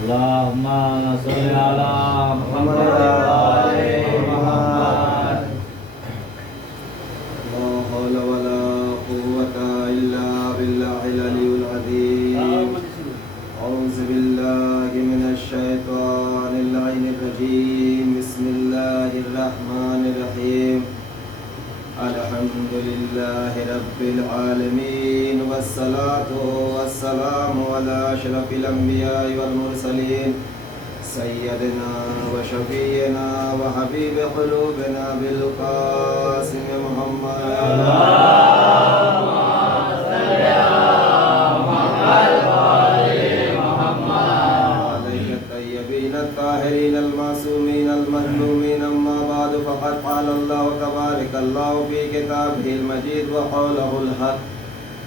Allahumma sholli ala Muhammad wa ali Muhammad. La hawla wa la quwwata illa billahil aliyyil azim. A'udzu billahi minash shaitanir rajim. Bismillahir rahmanir rahim. Alhamdulillahi rabbil alamin, wassalatu wassalamu ala ashrafil anbiya'i wal mursalin, sayyidina wa shafi'ina wa habib qulubina bil qasim Muhammad. Allahumma salli ala Muhammad wa ali Muhammad. Alayhi at-tayyibin at-tahirin al-ma'sumin al-mahlumin, amma ba'du, faqad qala Allah tabarakallahu fi kitabihil majid wa qawluhul haqq.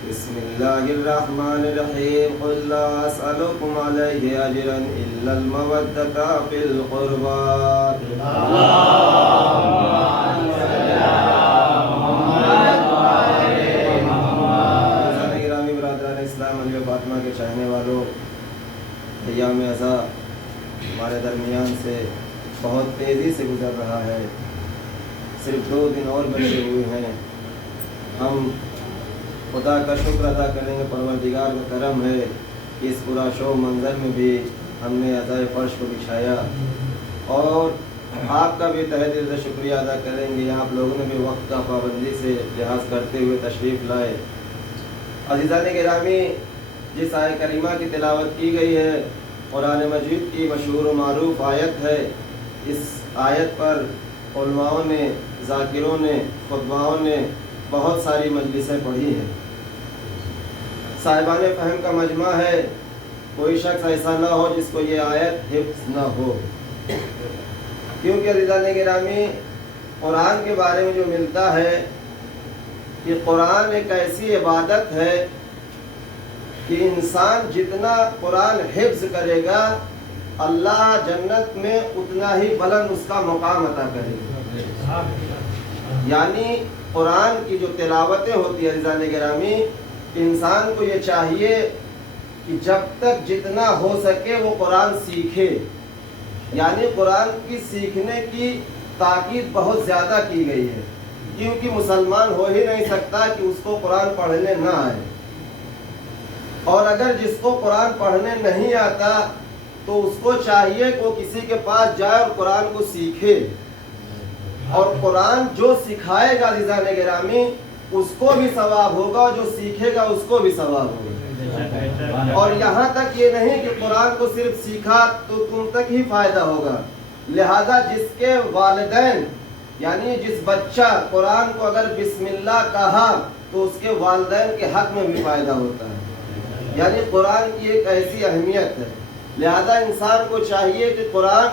Bismillahir rahmanir rahim. Qul la as'alukum alayhi ajran illa al-mawaddata fil qurba. Allahumma salli ala Muhammad wa ali Muhammad. गिरामी बिरादरान इस्लाम अली व फातिमा के चाहने वालों, अय्याम अज़ा हमारे दरमियान से बहुत तेज़ी से गुजर रहा है। सिर्फ 2 दिन और बचे हुए हैं। हम खुदा का शुक्र अदा करेंगे, परवरदिगार का करम है कि इस पूरा शो मंज़र में भी हमने अज़ाए फ़र्श को बिछाया, और आपका भी तहे दिल से शुक्रिया अदा करेंगे। आप लोगों ने भी वक्त का पाबंदी से लिहाज करते हुए तशरीफ़ लाए। अज़ीज़ान गिरामी, जिस आय करीमा की तिलावत की गई है कुरान मजीद की मशहूर व मारूफ आयत है। इस आयत पर उलमाओं ने, ज़ाकिरों ने, खुतबाओं ने बहुत सारी मजलिसें पढ़ी हैं। साहिबान फ़हम का मजमा है। कोई शख्स ऐसा ना हो जिसको ये आयत हिफ्ज़ ना हो, क्योंकि अज़ीज़ान गिरामी, कुरान के बारे में जो मिलता है कि कुरान एक ऐसी इबादत है कि इंसान जितना कुरान हिफ्ज़ करेगा, अल्लाह जन्नत में उतना ही बुलंद उसका मुकाम अता करेगा। यानी कुरान की जो तिलावतें होती है अज़ीज़ान गिरामी, इंसान को ये चाहिए कि जब तक जितना हो सके वो कुरान सीखे। यानी कुरान की सीखने की ताकीद बहुत ज़्यादा की गई है, क्योंकि मुसलमान हो ही नहीं सकता कि उसको कुरान पढ़ने ना आए। और अगर जिसको कुरान पढ़ने नहीं आता तो उसको चाहिए कि वो किसी के पास जाए और कुरान को सीखे, और कुरान जो सिखाएगा अज़ीज़ान गिरामी उसको भी सवाब होगा, और जो सीखेगा उसको भी सवाब होगा। और यहाँ तक ये नहीं कि कुरान को सिर्फ सीखा तो तुम तक ही फ़ायदा होगा, लिहाजा जिसके वालिदैन, यानी जिस बच्चा कुरान को अगर बिस्मिल्लाह कहा तो उसके वालिदैन के हक़ में भी फ़ायदा होता है। यानी कुरान की एक ऐसी अहमियत है। लिहाजा इंसान को चाहिए कि कुरान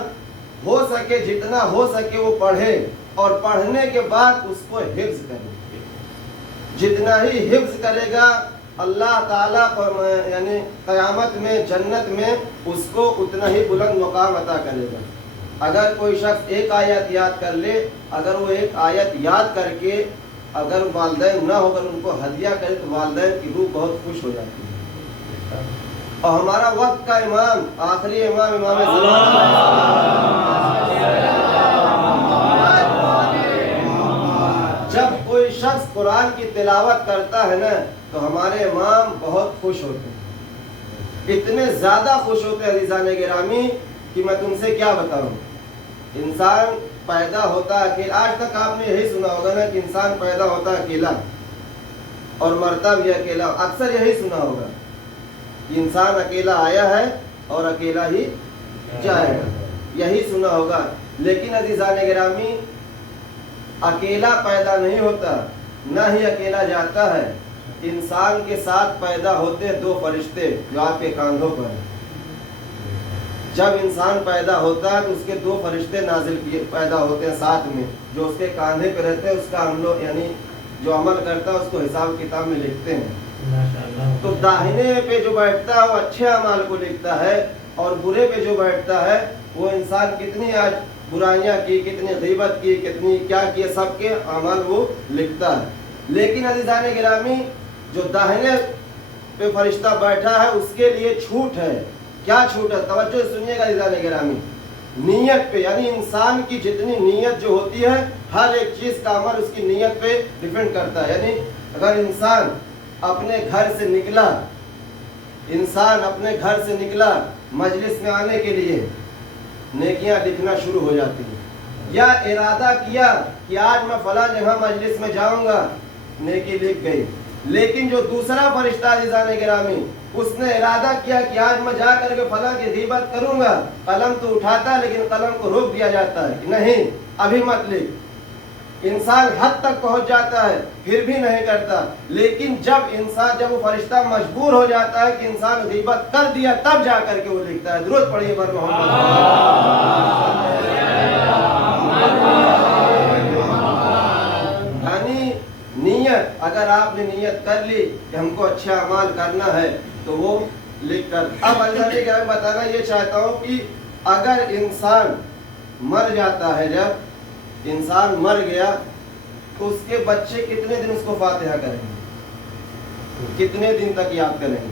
हो सके, जितना हो सके वो पढ़े, और पढ़ने के बाद उसको हिफ्ज़ करे। जितना ही हिफ्ज़ करेगा अल्लाह ताला यानी क़यामत में, जन्नत में उसको उतना ही बुलंद मुकाम अता करेगा। अगर कोई शख्स एक आयत याद कर ले, अगर वो एक आयत याद करके अगर वालिदैन ना होकर उनको हदिया करे तो वालिदैन की रूह बहुत खुश हो जाती है। और हमारा वक्त का इमाम, आखिरी इमाम, इमाम जब कोई शख्स कुरान की तिलावत करता है ना तो हमारे इमाम बहुत खुश होते हैं। इतने ज़्यादा खुश होते हैं अज़ीज़ान गिरामी कि मैं तुमसे क्या बताऊं। इंसान पैदा होता है अकेला। आज तक आपने यही सुना होगा ना कि इंसान पैदा होता है अकेला और मरता भी अकेला। अक्सर यही सुना होगा कि इंसान अकेला आया है और अकेला ही जाएगा, यही सुना होगा। लेकिन अज़ीज़ान गिरामी, अकेला पैदा नहीं होता, ना ही अकेला जाता है। इंसान के साथ पैदा होते हैं 2 फरिश्ते जो आपके कांधों पर हैं। जब इंसान पैदा होता है तो उसके 2 फरिश्ते नाजिल किए पैदा होते हैं साथ में, जो उसके कांधे पे रहते हैं। उसका हम लोग यानी जो अमल करता है उसको हिसाब किताब में लिखते हैं। तो दाहिने पे जो बैठता है वो अच्छे अमाल को लिखता है, और बुरे पे जो बैठता है वो इंसान कितनी आज बुराइयां की, कितनी गीबत की, कितनी क्या किए, सबके अमल वो लिखता है। लेकिन अज़ीज़ान गिरामी, जो दाहिने पे फरिश्ता बैठा है उसके लिए छूट है। क्या छूट है? तवज्जो सुनिएगा अज़ीज़ान गिरामी। नीयत पे, यानी इंसान की जितनी नीयत जो होती है, हर एक चीज़ का अमल उसकी नीयत पे डिपेंड करता है। यानी अगर इंसान अपने घर से निकला मजलिस में आने के लिए, नेकियां लिखना शुरू हो जाती हैं। या इरादा किया कि आज मैं फला जगह मजलिस में जाऊंगा, नेकी लिख गई। लेकिन जो दूसरा फरिश्ता अज़ीज़ान गिरामी, उसने इरादा किया कि आज मैं जा करके फला की गीबत करूंगा, कलम तो उठाता है लेकिन कलम को रोक दिया जाता है कि नहीं अभी मत लिख। इंसान हद तक पहुंच जाता है फिर भी नहीं करता। लेकिन जब वो फरिश्ता मजबूर हो जाता है कि इंसान गीबत कर दिया, तब जा करके वो लिखता है। दुरूद पढ़िए बर मोहम्मद। यानी नीयत, अगर आपने नीयत कर ली कि हमको अच्छा अमाल करना है तो वो लिख कर। अब अल्लाह ने बताना ये चाहता हूँ कि अगर इंसान मर जाता है, जब इंसान मर गया तो उसके बच्चे कितने दिन उसको फातिहा करेंगे, कितने दिन तक याद करेंगे?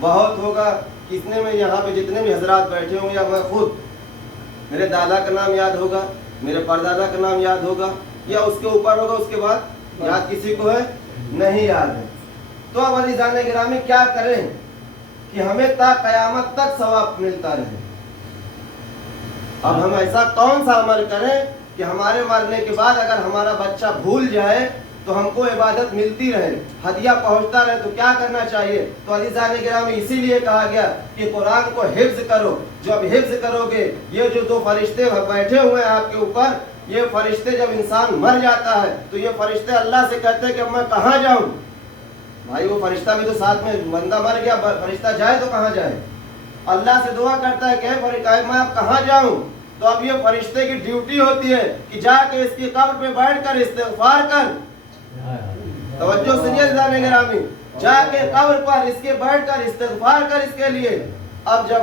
बहुत होगा कितने में यहाँ पे जितने भी हजरात बैठे होंगे, या मैं खुद, मेरे दादा का नाम याद होगा, मेरे परदादा का नाम याद होगा, या उसके ऊपर होगा, उसके बाद याद किसी को है? नहीं याद है। तो अब अज़ीज़ान गिरामी क्या करें कि हमें ता क़यामत तक सवाब मिलता रहे? अब हम ऐसा कौन सा अमल करें कि हमारे मरने के बाद अगर हमारा बच्चा भूल जाए तो हमको इबादत मिलती रहे, हदिया पहुंचता रहे? तो क्या करना चाहिए? तो अज़ीज़ान गिरामी, इसीलिए कहा गया कि कुरान को हिफ्ज करो। जब हिफ्ज करोगे, ये जो दो फरिश्ते बैठे हुए हैं आपके ऊपर, ये फरिश्ते जब इंसान मर जाता है तो ये फरिश्ते अल्लाह से कहते हैं कि अब मैं कहाँ जाऊँ? भाई वो फरिश्ता भी तो साथ में, बंदा मर गया, फरिश्ता जाए तो कहाँ जाए? अल्लाह से दुआ करता है कि मैं अब कहाँ जाऊँ? तो अब ये फरिश्ते की ड्यूटी होती है कि जाके इसकी कब्र पे बैठकर इस्तिग़फ़ार कर। तवज्जो सुनिए अज़ीज़ान गिरामी, जाके कब्र पर इसके बैठकर इस्तिग़फ़ार कर इसके लिए। अब जब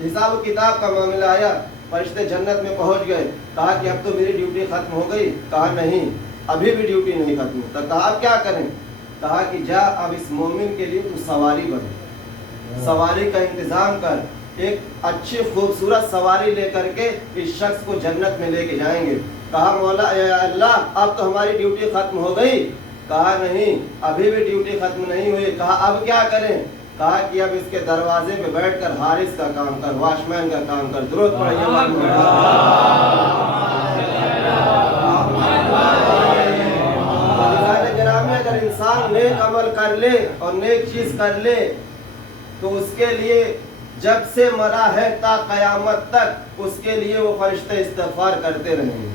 हिसाब किताब का मामला आया, फरिश्ते जन्नत में पहुंच गए, कहा कि अब तो मेरी ड्यूटी खत्म हो गई। कहा नहीं, अभी भी ड्यूटी नहीं खत्म। तो कहा अब क्या करें? कहा कि जा अब इस मोमिन के लिए तू सवारी बने, सवारी का इंतजाम कर, एक अच्छी खूबसूरत सवारी लेकर के इस शख्स को जन्नत में लेके जाएंगे। कहा मौला अल्लाह, अब तो हमारी ड्यूटी खत्म हो गई। कहा नहीं, अभी भी ड्यूटी खत्म नहीं हुई। कहा अब क्या करें? कहा कि अब इसके दरवाजे पे बैठकर हारिस का काम कर, वॉचमैन का काम कर। दुरूद पढ़िए। अगर इंसान नेक अमल कर ले और नेक चीज कर ले तो उसके लिए जब से मरा है ता कयामत तक उसके लिए वो फरिश्ते इस्तिग़फ़ार करते रहेंगे।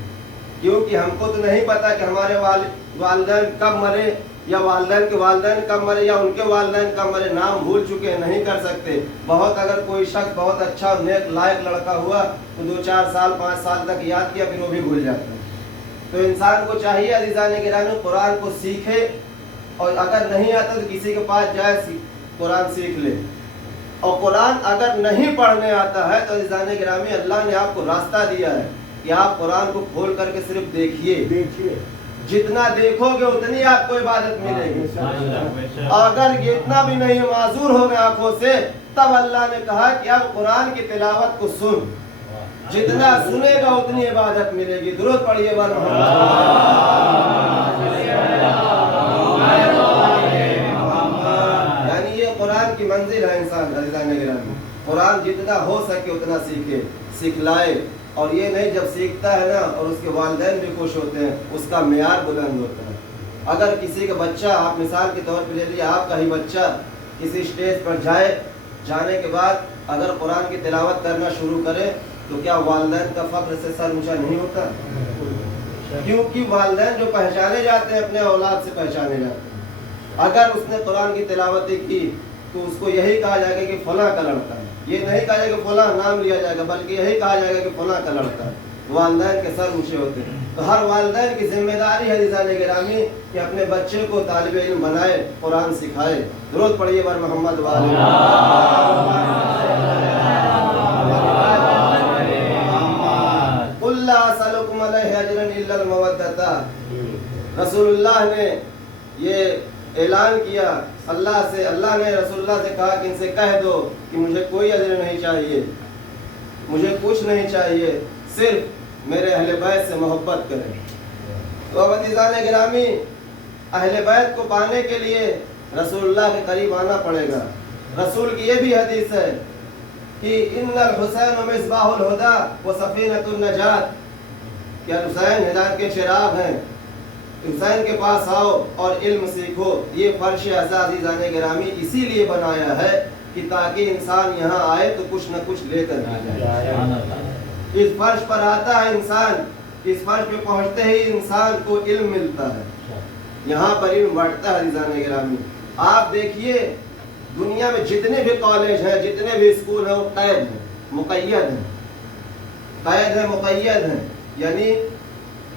क्योंकि हमको तो नहीं पता कि हमारे वालिदैन कब मरे, या वालिदैन के वालिदैन कब मरे, या उनके वालिदैन कब मरे, नाम भूल चुके हैं, नहीं कर सकते। बहुत अगर कोई शख्स बहुत अच्छा नेक लायक लड़का हुआ तो 2-4 साल 5 साल तक याद किया, फिर वो भी भूल जाता है। तो इंसान को चाहिए अज़ीज़ान गिरामी कुरान को सीखे, और अगर नहीं आता तो किसी के पास जाए कुरान सीख ले। और कुरान अगर नहीं पढ़ने आता है तो अज़ीज़ान गिरामी अल्लाह ने आपको रास्ता दिया है कि आप कुरान को खोल करके सिर्फ देखिए। जितना देखोगे उतनी आपको इबादत मिलेगी। अगर ये इतना भी नहीं माजूर हो गए आंखों से, तब अल्लाह ने कहा कि अब कुरान की तिलावत को सुन, जितना सुनेगा उतनी इबादत मिलेगी। दुरूद पढ़िए बर मोहम्मद। यानी ये कुरान की मंजिल है। इंसान अज़ीज़ान गिरामी कुरान जितना हो सके उतना सीखे, सिखलाए। और ये नहीं जब सीखता है ना और उसके वालिदैन भी खुश होते हैं, उसका मेयार बुलंद होता है। अगर किसी का बच्चा, आप मिसाल के तौर पे ले लीजिए, आपका ही बच्चा किसी स्टेज पर जाने के बाद अगर कुरान की तिलावत करना शुरू करे तो क्या वालिदैन का फख्र से सर ऊंचा नहीं होता? क्योंकि वालिदैन जो पहचाने जाते हैं अपने औलाद से पहचाने जाते हैं। अगर उसने कुरान की तिलावत की तो उसको यही कहा जाएगा कि फलां का लड़का है। ये नहीं कहा जाएगा फलां नाम लिया जाएगा, बल्कि यही कहा जाएगा कि फलां का लड़का है। वालिदैन के सर ऊंचे होते हैं। तो हर वालिदैन की जिम्मेदारी है अज़ीज़ान गिरामी कि अपने बच्चे को तालिब इल्म बनाए, कुरान सिखाए। दुरूद पढ़िए बर मोहम्मद वाले। कुल ला असलुकुम अलैहि अजरन इल्ला अल-मवद्दता। रसूलुल्लाह ने ये ऐलान किया अल्लाह से, अल्लाह ने रसूलुल्लाह से कहा कि इनसे कह दो कि मुझे कोई अजर नहीं चाहिए, मुझे कुछ नहीं चाहिए, सिर्फ मेरे अहले बैत से मोहब्बत करें। तो अब अज़ीज़ान गिरामी, अहले बैत को पाने के लिए रसूलुल्लाह के करीब आना पड़ेगा। रसूल की ये भी हदीस है कि इन्नल हुसैन मिस्बाहुल हुदा व सफीनतुन नजात, क्या हुसैन हिदायत के चिराग हैं, हुसैन के पास आओ और इल्म सीखो। ये फर्श अज़ीज़ान गिरामी इसीलिए बनाया है कि ताकि इंसान यहाँ आए तो कुछ न कुछ लेकर जाए। इस फर्श पर आता है इंसान, इस फर्श पे पहुँचते ही इंसान को इल्म मिलता है, यहाँ पर इल्म बढ़ता है। अज़ीज़ान गिरामी, आप देखिए दुनिया में जितने भी कॉलेज हैं, जितने भी स्कूल हैं, वो कैद हैं, मुक़य्यद हैं, कैद है, मुक़य्यद हैं। यानी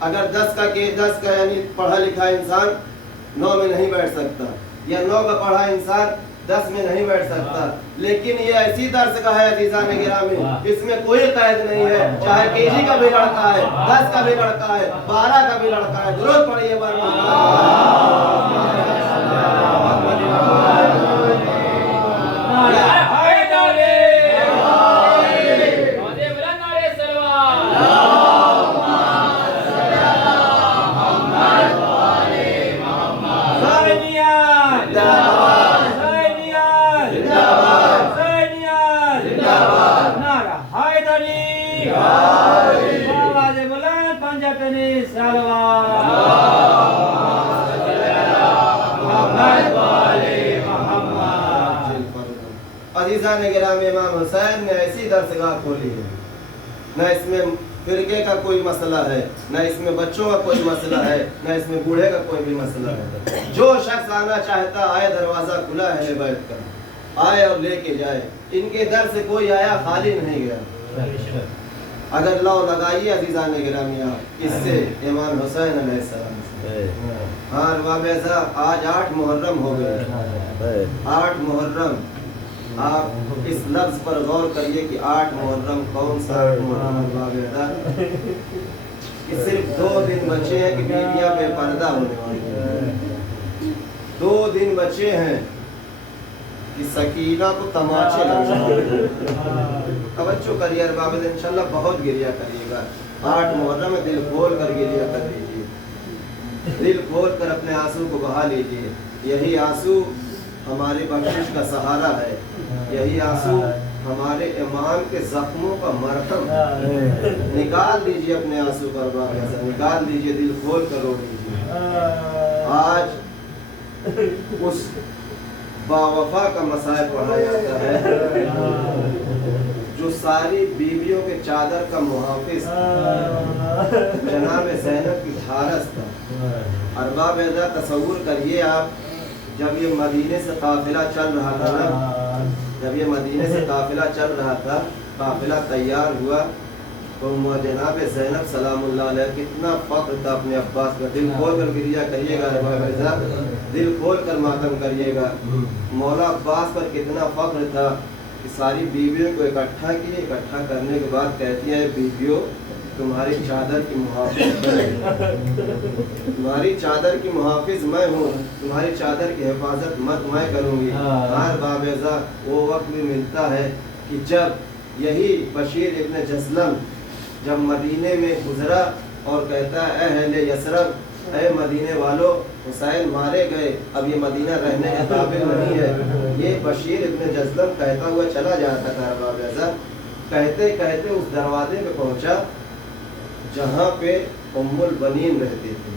अगर 10 का यानी पढ़ा लिखा इंसान 9 में नहीं बैठ सकता, या 9 का पढ़ा इंसान 10 में नहीं बैठ सकता। लेकिन ये ऐसी दर्स का है अज़ीज़ान गिरामी, इसमें कोई कैद नहीं है। चाहे केजी का भी लड़का है, 10 का भी लड़का है, 12 का भी लड़का है, दुरूद पढ़िए अज़ीज़ान गिरामी, इमाम हुसैन ने ऐसी दरसगाह खोली है, न इसमें फिरके का कोई मसला है, न इसमें बच्चों का कोई मसला है, न इसमें बूढ़े का कोई भी मसला है। जो शख्स आना चाहता आए, दरवाज़ा खुला है बैठ कर, आए और लेके जाए। इनके दर से कोई आया खाली नहीं गया। अगर लौ लगाइए अज़ीज़ान गिरामी आप इससे इमाम हुसैन अलैहिस्सलाम से। हाँ अरबाब ऐसा, आज 8 मुहर्रम हो गए, 8 मुहर्रम। आप इस लफ्ज़ पर गौर करिए कि 8 मुहर्रम कौन सा 8 मुहर्रम अरबाब ऐसा, कि सिर्फ 2 दिन बचे हैं कि बीवियाँ बेपर्दा होने वाली हैं। 2 दिन बचे हैं कि सकीना को तमाचे लग। तवज्जो करिए अरबाब, इंशाल्लाह बहुत गिरिया करिएगा। 8 मुहर्रम में दिल खोल कर गिरिया कर लीजिए, दिल खोल कर अपने आंसू को बहा लीजिए। यही आंसू हमारी बख्शिश का सहारा है, यही आंसू हमारे इमाम के जख्मों का मरहम। निकाल दीजिए अपने आंसू का अरबाब ऐसा, निकाल दीजिए, दिल खोल कर रो लीजिए। आज उस बावफा का मसाइल पढ़ाया जाता है जो सारी बीवियों के चादर का मुहाफिज जनाब ज़ैनब की ढारस था। अरबाब ऐसा तसव्वुर करिए आप, जब ये मदीने से काफिला चल रहा था ना, जब ये मदीने से काफिला चल रहा था, काफिला तैयार हुआ, तो जनाब ज़ैनब सलामुल्लाह अलैह कितना फ़ख्र था अपने अब्बास का। दिल खोल कर गिरिया करिएगा अरबाब ऐसा, दिल खोल कर मातम करिएगा। मौला अब्बास पर कितना फ़ख्र था कि सारी बीवियों को इकट्ठा किए, इकट्ठा करने के बाद कहती हैं बीवियों तुम्हारी चादर की मुहाफिज तुम्हारी चादर की मुहाफिज मैं हूँ, तुम्हारी चादर की हिफाजत मत मैं करूँगी। हर बाबेज़ा वो वक्त भी मिलता है कि जब यही बशीर इब्न जसलम जब मदीने में गुजरा और कहता है अहले यसरब, ऐ मदीने वालों हुसैन मारे गए, अब ये मदीना रहने के काबिल नहीं है। ये बशीर इब्न जसलम कहता हुआ चला जाता था अरबाब ऐसा। कहते कहते उस दरवाजे पे पहुंचा जहाँ पे उम्मुल बनीन रहती थी।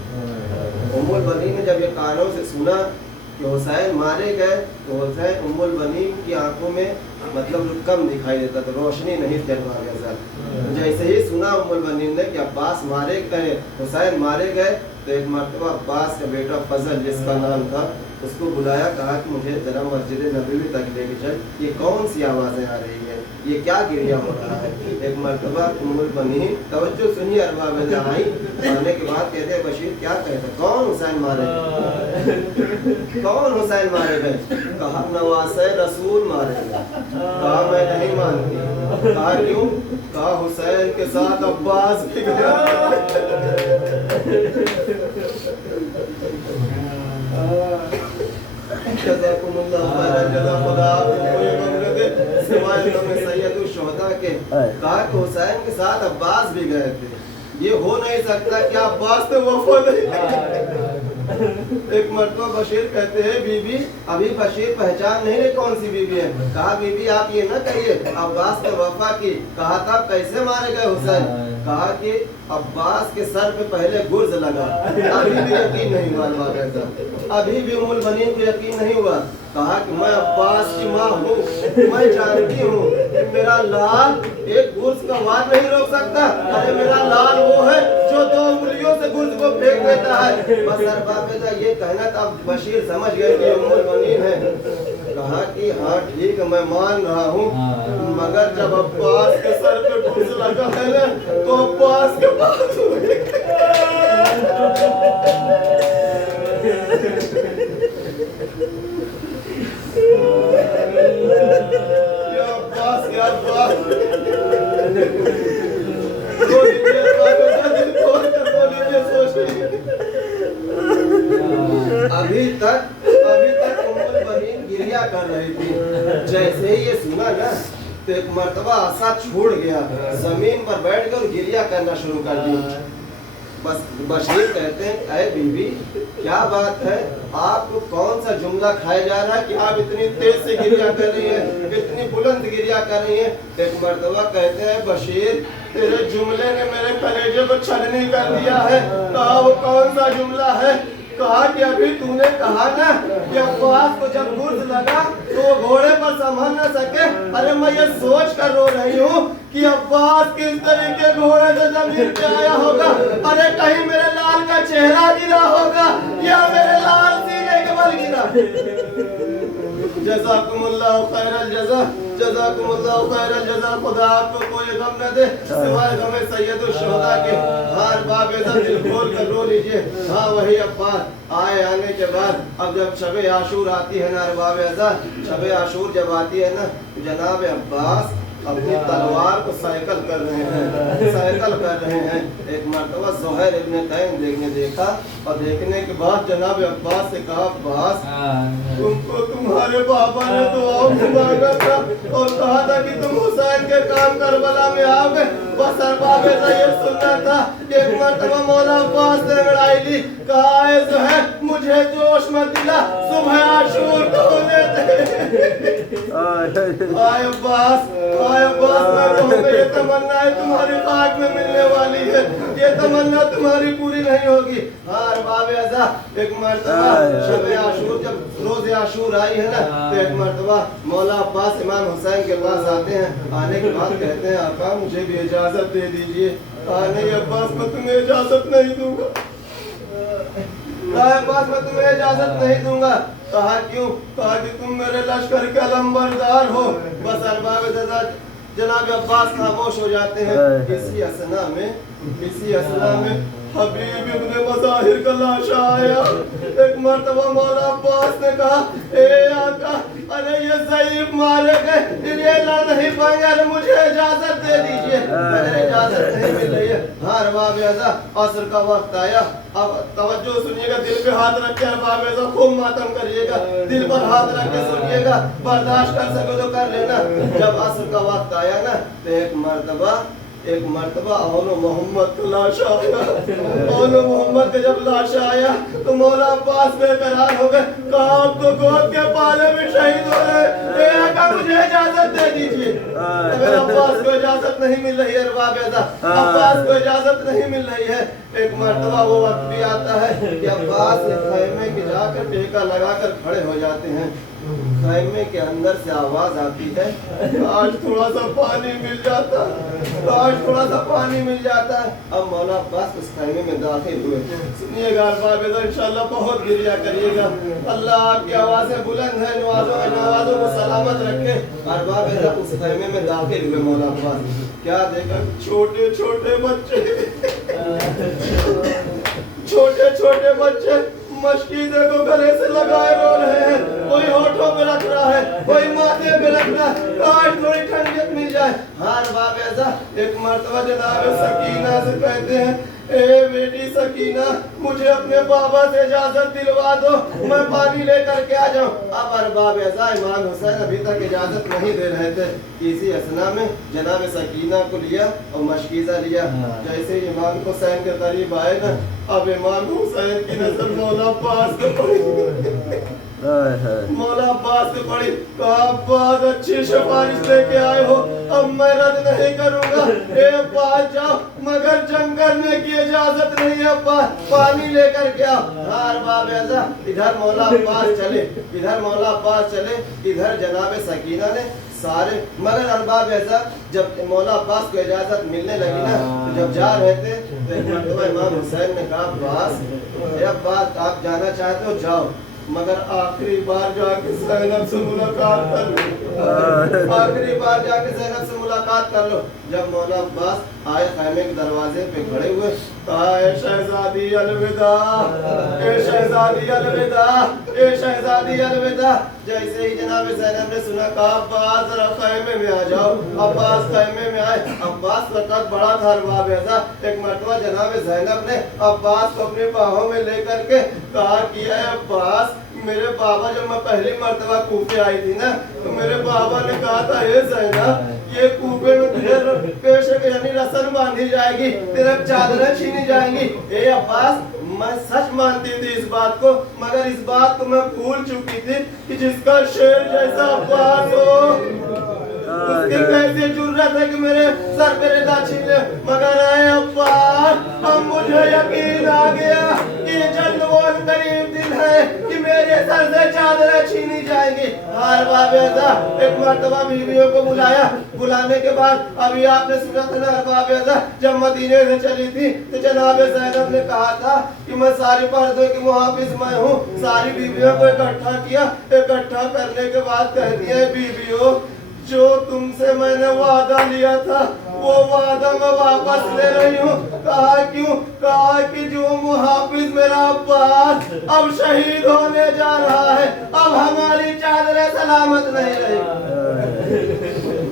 उम्मुल बनीन ने जब ये कानों से सुना कि हुसैन मारे गए, तो हुसैन उम्मुल बनीन की आंखों में मतलब कम दिखाई देता था, रोशनी नहीं थी अरबाब ऐसा। जैसे ही सुना उम्मुल बनीन ने कि अब्बास मारे गए, हुसैन मारे गए, तो एक मरतबा अब्बास का बेटा फजल जिसका नाम था उसको बुलाया, कहा कि मुझे जरा मस्जिद नबवी तक लेके चल, ये कौन सी आवाज़ें आ रही हैं, ये क्या गिरिया हो रहा है। एक मरतबा उम्मुल बनीन तवज्जो सुनिए अरबाब आई, आने के बाद कहते हैं बशीर क्या कहते, कौन हुसैन मारे गए, कौन हुसैन मारे गए। कहा नवासे रसूल मारे गए। कहा मैं नहीं मानती। कहा क्यों। कहा हुसैन के साथ अब्बास भी गया। जज़ाकुमुल्लाह खैरन जज़ा, खुदा आपको ये गम दे सिवाय इमाम सैयदुल शुहदा के। कहा कि हुसैन के साथ अब्बास भी गए थे, ये हो नहीं सकता कि अब्बास ने वफा नहीं। एक मर्तबा बशीर कहते हैं बीबी, अभी बशीर पहचान नहीं रहे कौन सी बीबी है। कहा बीबी आप ये ना कहिए अब्बास ने वफा की। कहा था कैसे मारे गए हुसैन? कहा कि अब्बास के सर पे पहले गुर्ज लगा, अभी भी यकीन नहीं हुआ, अभी भी उम्मुल बनीन को यकीन नहीं हुआ। कहा कि मैं अब्बास की माँ हूँ, मैं जानती हूँ कि मेरा लाल एक गुर्ज का वार नहीं रोक सकता। अरे मेरा लाल वो है जो 2 उंगलियों से गुर्ज को फेंक देता है। बस अरबाबेदा ये कहना था, बशीर समझ गए कि उम्मुल बनीन है। कहा कि हाँ ठीक है मैं मान रहा हूँ, मगर जब अब्बास के सर पे गुर्ज लगा है ना तो अब्बास के पास अभी तक उम्मुल बनीन गिरिया कर रही थी। जैसे ही ये सुना ना तो एक मर्तबा आशा छूट गया, जमीन पर बैठ कर गिरिया करना शुरू कर दी। बस बशीर कहते हैं अरे बीबी क्या बात है, आपको कौन सा जुमला खाया जा रहा है कि आप इतनी तेज से गिरिया कर रही हैं, इतनी बुलंद गिरिया कर रही हैं? एक मर्तबा कहते हैं बशीर तेरे जुमले ने मेरे कलेजे को छलनी कर दिया है। कहा वो कौन सा जुमला है? कहा कि अभी तूने कहा ना कि अब्बास को जब गुर्ज लगा तो वो घोड़े पर संभल न सके। अरे मैं ये सोच कर रो रही हूँ कि अब्बास किस तरीके घोड़े से जमीन पे आया होगा। अरे कहीं मेरे लाल का चेहरा गिरा होगा या मेरे लाल सीने के बल गिरा। जज़ाकुमुल्लाह खैरल जज़ा, जज़ाकुमुल्लाह खैरल जज़ा, खुदा आपको कोई गम न दे सिवाय गम सैयदुल शुहदा के। हर बाब दिल खोल कर रो लीजिए। हाँ वही अब्बास आने के बाद अब जब शब आशूर आती है ना अरबाब अज़ा, शब आशूर जब आती है ना तो जनाब अब्बास अपनी तलवार को साइकिल कर रहे हैं। एक मर्तबा ज़ुहैर इब्न तैम देखने देखा और देखने के बाद जनाब अब्बास से कहा अब्बास तुमको तुम्हारे बाबा ने दुआ मांगा था और कहा था कि तुम हुसैन के काम करबला में आओगे। बस अरबाब ये सुनना था कि एक मर्तबा मौला अब्बास ने लड़ाई ली। कहा है ज़ुहैर मुझे जोश मत दिला, सुबह आशूर को होने दे। आए अब्बास मैं कहूँगा ये तमन्ना है तुम्हारी खाक में मिलने वाली है, ये तमन्ना तुम्हारी पूरी नहीं होगी। हाँ अरबाब अज़ा एक मर्तबा शब आशूर जब रोज़ आशूर आई है ना तो एक मर्तबा मौला अब्बास इमाम हुसैन के पास आते हैं। आने के बाद कहते हैं आका मुझे भी इजाज़त दे दीजिए। कहा नहीं अब्बास मैं तुम्हें इजाज़त नहीं दूंगा। कहा अब्बास मैं तुम्हें इजाज़त नहीं दूंगा। कहा क्यों? कहा कि तुम मेरे लश्कर के लंबरदार हो। बस अरबाब अज़ा जनाब अब्बास खामोश हो जाते हैं। किसी असना में हबीब इब्न मज़ाहिर का लाशा आया। एक मर्तबा मौला अब्बास ने कहा ए आका अरे ये ज़ईफ़ मारे गए, ये लड़ नहीं पाएंगे, अरे मुझे इजाज़त दे दीजिए। अरे इजाज़त नहीं मिल रही है। हाँ अरबाब अज़ा असर का वक्त आया। अब तवज्जो सुनिएगा, दिल पे हाथ रख के अरबाब अज़ा खूब मातम करिएगा, दिल पर हाथ रख के सुनिएगा, बर्दाश्त कर सको तो कर लेना। जब असर का वक्त आया ना तो एक मर्तबा औनो मोहम्मद का लाशा आया। औनो मोहम्मद का जब लाशा आया तो मौला अब्बास बेकरार हो गए। कहा अब तो गोद के पाले में शहीद हो रहे, आका मुझे इजाजत दे दीजिए। अगर अब्बास को इजाजत नहीं मिल रही है अरबाब अज़ा, अब्बास को इजाजत नहीं मिल रही है। एक मर्तबा वो वक्त भी आता है कि अब्बास खैमे के जाकर टेका लगाकर खड़े हो जाते हैं। खैमे के अंदर से आवाज आती है आज थोड़ा सा पानी मिल जाता, आज थोड़ा सा पानी मिल जाता है। अब मौला अब्बास उस खैमे में दाखिल हुए। सुनिएगा अरबाब अज़ा इंशाअल्लाह बहुत गिरिया करिएगा। अल्लाह आपकी आवाज़ें बुलंद है, नवाजों को सलामत रखे। अरबाब अज़ा उस खैमे में दाखिल हुए। मौला अब्बास क्या देखा? छोटे छोटे बच्चे मशकीज़े को गले से लगाए रो रहे हैं, कोई होठों पे रख रहा है, कोई माथे पे रख रहा है, काश थोड़ी ठंडक मिल जाए। हाँ बाप ऐसा एक मर्तबा जनाब सकीना से कहते हैं, ए बेटी सकीना, मुझे अपने बाबा से इजाजत दिलवा दो, मैं पानी लेकर के आ जाऊं। अब अरबाब ऐसा इमाम हुसैन अभी तक इजाजत नहीं दे रहे थे। इसी असना में जनाब सकीना को लिया और मशकीज़ा लिया। जैसे ही इमाम हुसैन के करीब आए ना, अब इमाम हुसैन की नजर मौला अब्बास पे पड़ी। मौला अब्बास पे पड़ी। कहा बहुत अच्छी सिफारिश लेके आए हो, अब मैं रद्द नहीं करूंगा। ए अब्बास जाओ, मगर जंग करने की इजाजत नहीं है अब्बास, पानी लेकर के आओ। हाँ अरबाब ऐसा इधर मौला अब्बास चले, इधर मौला अब्बास चले, इधर जनाब सकीना ने सारे, मगर अरबाब ऐसा जब मौला अब्बास को इजाजत मिलने लगी ना, तो जब जा रहे थे तो एक मरतबा इमाम हुसैन ने कहा अब्बास आप जाना चाहते हो जाओ, मगर आखिरी बार जाके ज़ैनब से मुलाकात कर लो, आखिरी बार जाके ज़ैनब से मुलाकात कर लो। जब मौला अब्बास आए खैमे के दरवाजे पे खड़े हुए, कहा ए शहजादी अलविदा, ए शहजादी अलविदा, ए शहजादी अलविदा। जैसे ही जनाब ज़ैनब ने सुना, कहा अब्बास जरा खैमे में आ जाओ। अब्बास खैमे में आए। अब्बास का कद बड़ा था अरबाब ऐसा। एक मरतबा जनाब ज़ैनब ने अब्बास को अपने बाहों में लेकर के कहा कि अब्बास, मेरे बाबा जब मैं पहली मर्तबा कूफे आई थी ना, तो मेरे बाबा ने कहा था हे ज़ैनब, ये कूफे में तुझे पेशक यानी रस्म बांधी जाएगी, तेरे चादरें छीनी जाएंगी। ए अब्बास, मैं सच मानती थी इस बात को, मगर इस बात को मैं भूल चुकी थी कि जिसका शेर जैसा अब्बास हो, उसकी कैसी जुर्रत है कि मेरे सर पे रिदा छीन ले। मगर आए अब्बास, अब मुझे यकीन आ गया कि जल्द वो करीब दिन है कि मेरे सर से चादरें छीनी जाएंगी। हर बाब ऐसा एक मर्तबा बीवियों को बुलाया। बुलाने के बाद अभी आपने सुना था ना अरबाब ऐसा जब मदीने से चली थी तो जनाब ज़ैनब ने कहा था कि मैं सारी पर्दों की मुहाफिज मैं हूँ। सारी बीवियों को इकट्ठा किया। इकट्ठा करने के बाद कहती है, बीवियों, जो तुमसे मैंने वादा लिया था वो वादा मैं वापस ले रही हूँ। कहा क्यों? कहा कि जो मुहाफिज मेरा अब्बास अब शहीद होने जा रहा है, अब हमारी चादरें सलामत नहीं रही।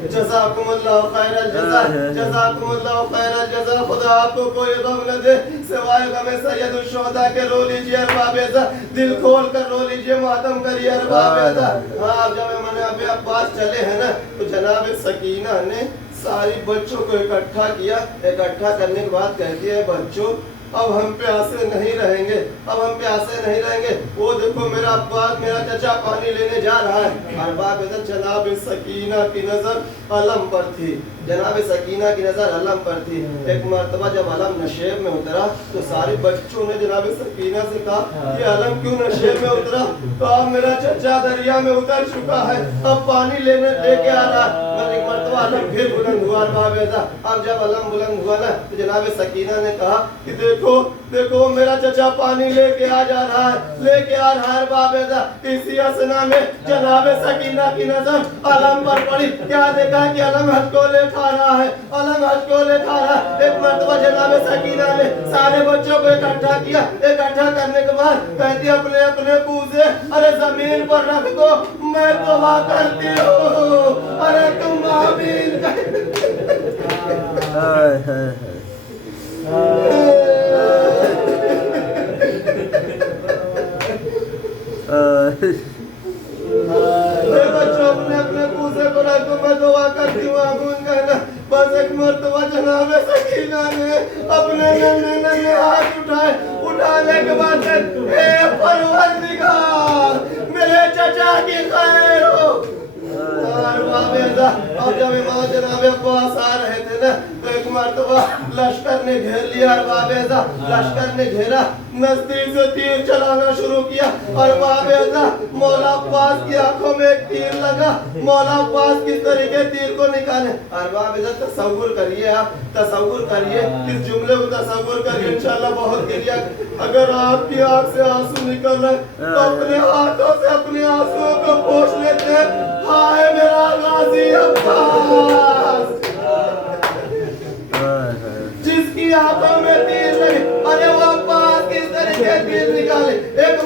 जज़ाकुमुल्लाह खैरल जज़ा, जज़ाकुमुल्लाह खैरल जज़ा। खुदा आपको कोई गम न दे सिवाय गम सैयदुल शुहदा के। रो लीजिए अरबाब ऐसा, दिल खोल कर रो लीजिए, मातम करिए अरबाब ऐसा। हाँ जब मैंने अभी अब्बास चले हैं ना, तो जनाब सकीना ने सारी बच्चों को इकट्ठा किया। इकट्ठा करने के बाद कहती है, बच्चों अब हम प्यासे नहीं रहेंगे, अब हम प्यासे नहीं रहेंगे। वो देखो मेरा अब्बास, मेरा चचा पानी लेने जा रहा है। अरबाब इधर जनाब सकीना की नजर अलम पर थी, जनाब सकीना की नजर अलम पर थी। एक मर्तबा जब अलम नशेब में उतरा तो सारे बच्चों ने जनाब सकीना से कहा, ये अलम क्यों नशेब में उतरा? कहा मेरा चचा दरिया में उतर चुका है, अब पानी लेने लेके आ रहा है। एक मर्तबा अलम फिर बुलंद हुआ अरबाब ऐसा। अब जब अलम बुलंद हुआ ना, तो जनाब सकीना ने कहा कि देखो देखो मेरा चचा पानी लेके आ जा रहा है, लेके आ रहा है अरबाब ऐसा। इसी असना में जनाब सकीना की नजर अलम पर पड़ी। क्या देखा कि अलम हथकोले खा रहा है, अलम हथकोले खा रहा है। एक मर्तबा जनाब सकीना ने सारे बच्चों को इकट्ठा किया। इकट्ठा करने के बाद कहती अपने अपने पूजे अरे जमीन पर रख दो, मैं दुआ करती हूँ। अरे तुम आमीन बच्चों अपने अपने पूजे को रख दो, मैं दुआ करती हूँ आमीन कहना। बस एक मर्तबा जनाब सकीना ने अपने नन्हे हाथ उठाए। उठाने के बाद हे परवरदिगार, मेरे चचा की खैर हो। अब जब इमाम जनाब अब्बास आ रहे थे ना, तो एक मर्तबा लश्कर ने घेर लिया अरबाब ऐसा। लश्कर ने घेरा, नजदीक से तीर चलाना शुरू किया। अरबाब ऐसा मौला अब्बास की आंखों में एक तीर लगा। मौला अब्बास किस तरीके तीर को निकाले। अरबाब ऐसा तसव्वुर करिए, आप तसव्वुर करिए, इस जुमले को तसव्वुर करिए, इंशाल्लाह बहुत क्लियर। अगर आपकी आंख से आंसू निकल रहे तो अपने हाथों से अपने आंसुओं को पोंछ लेते हैं। हाय मेरा गाजी अब्बास, जिसकी आंखों में तीर लगे। अरे वो अब्बास किस तरीके तीर निकाले। एक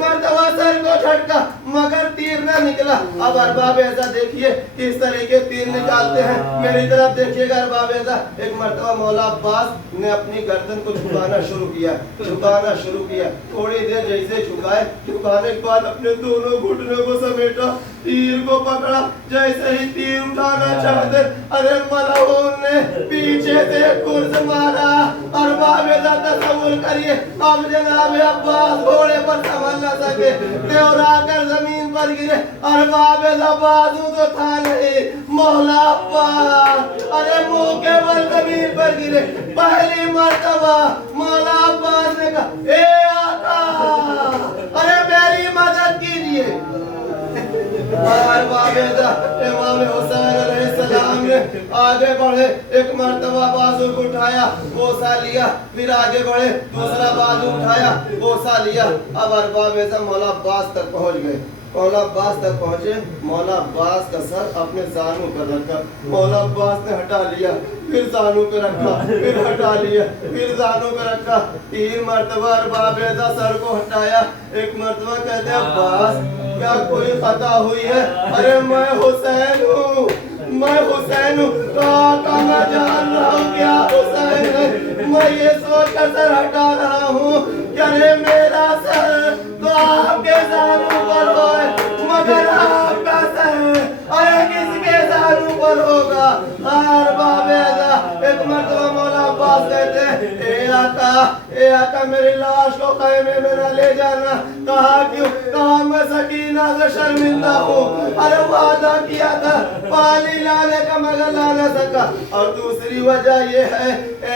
बैठ का, मगर तीर ना निकला। अब अरबाब ऐसा देखिए किस तरीके तीर निकालते हैं, मेरी तरफ देखिएगा अरबाब ऐसा। एक मर्तबा मौला अब्बास ने अपनी गर्दन को झुकाना शुरू किया, झुकाना शुरू किया। थोड़ी देर जैसे झुकाए, झुकाने के बाद अपने दोनों घुटनों को समेटा, तीर को पकड़ा। जैसे ही तीर उठाना चाहते, अरे मलऊन ने पीछे से कुर्स मारा। अरबाब ऐसा तसव्वुर करिए, अब जनाब अब्बास घोड़े पर संभल न सके, देवरा कर जमीन पर गिरे। अरबाब ऐसा बाजू तो था नहीं, मौला अब्बास अरे मुंह के बल जमीन पर गिरे। पहली मर्तबा मौला अब्बास ने कहा, ए आका अरे मेरी मदद कीजिए। इमाम हुसैन अलैहिस्सलाम ने आगे बढ़े, एक मर्तबा बाजू को उठाया, बोसा लिया, फिर आगे बढ़े, दूसरा बाजू उठाया, बोसा लिया। अब अरबाब ऐसा मौला अब्बास तक पहुंच गए। मौला अब्बास तक पहुंचे, मौला अब्बास का सर अपने जानू पर रखा, मौला अब्बास ने हटा लिया, फिर जानू पे रखा, फिर हटा लिया, फिर जानू पे रखा। 3 मर्तबा अरबाब ऐसा सर को हटाया। एक मर्तबा कहते हैं, अब्बास क्या कोई खता हुई है? अरे मैं हुसैन हूँ, मैं हुसैन हूँ। तो मैं जान रहा हूँ क्या हुसैन है, मैं ये सोच कर सर हटा रहा हूँ कि अरे मेरा सर तो आपके जानू पर हो, मगर आपका सर अरे किसके जानू पर होगा? अरबाब ऐसा एक मर्तबा मौला अब्बास कहते हैं, ए आका मेरी लाश को खैमे में न ले जाना। कहा क्यों? कहा मैं सकीना से शर्मिंदा हूँ, अरे वादा किया था पानी लाने का मगर ला न सका। और दूसरी वजह ये है, ए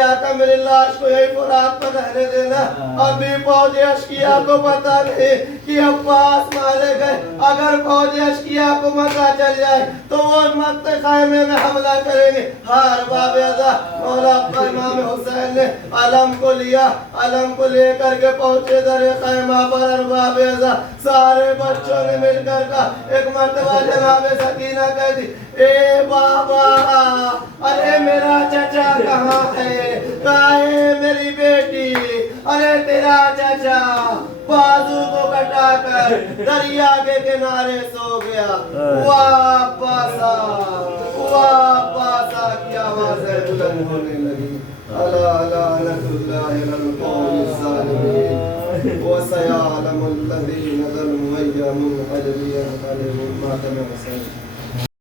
आका मेरी लाश को यही फुरात पर रहने देना। अभी फौज अशकिया को पता नहीं कि अब्बास मारे गए, अगर फौज अशकिया को पता चल जाए तो वो मक्ते खैमे में हमला करेंगे। अरबाब ऐसा मौला इमाम हुसैन ने अलम को लिया, अलम को लेकर के पहुंचे दरे खैमा पर। अरबाब ऐसा सारे बच्चों ने मिलकर का एक मर्तबा जनाब सकीना कह दी, ए बाबा अरे मेरा चचा कहाँ है? कहाँ है मेरी बेटी? अरे तेरा चचा बाजू को कटाकर दरिया के किनारे सो गया। वापसा की आवाज़ बुलंद होने लगी, अला अला लअनतुल्लाहि अलल कौमिज़ ज़ालिमीन व सयअलमुल लज़ीना ज़लमू अय्या मुनक़लिबिन अलैहिम मा तमस्सक।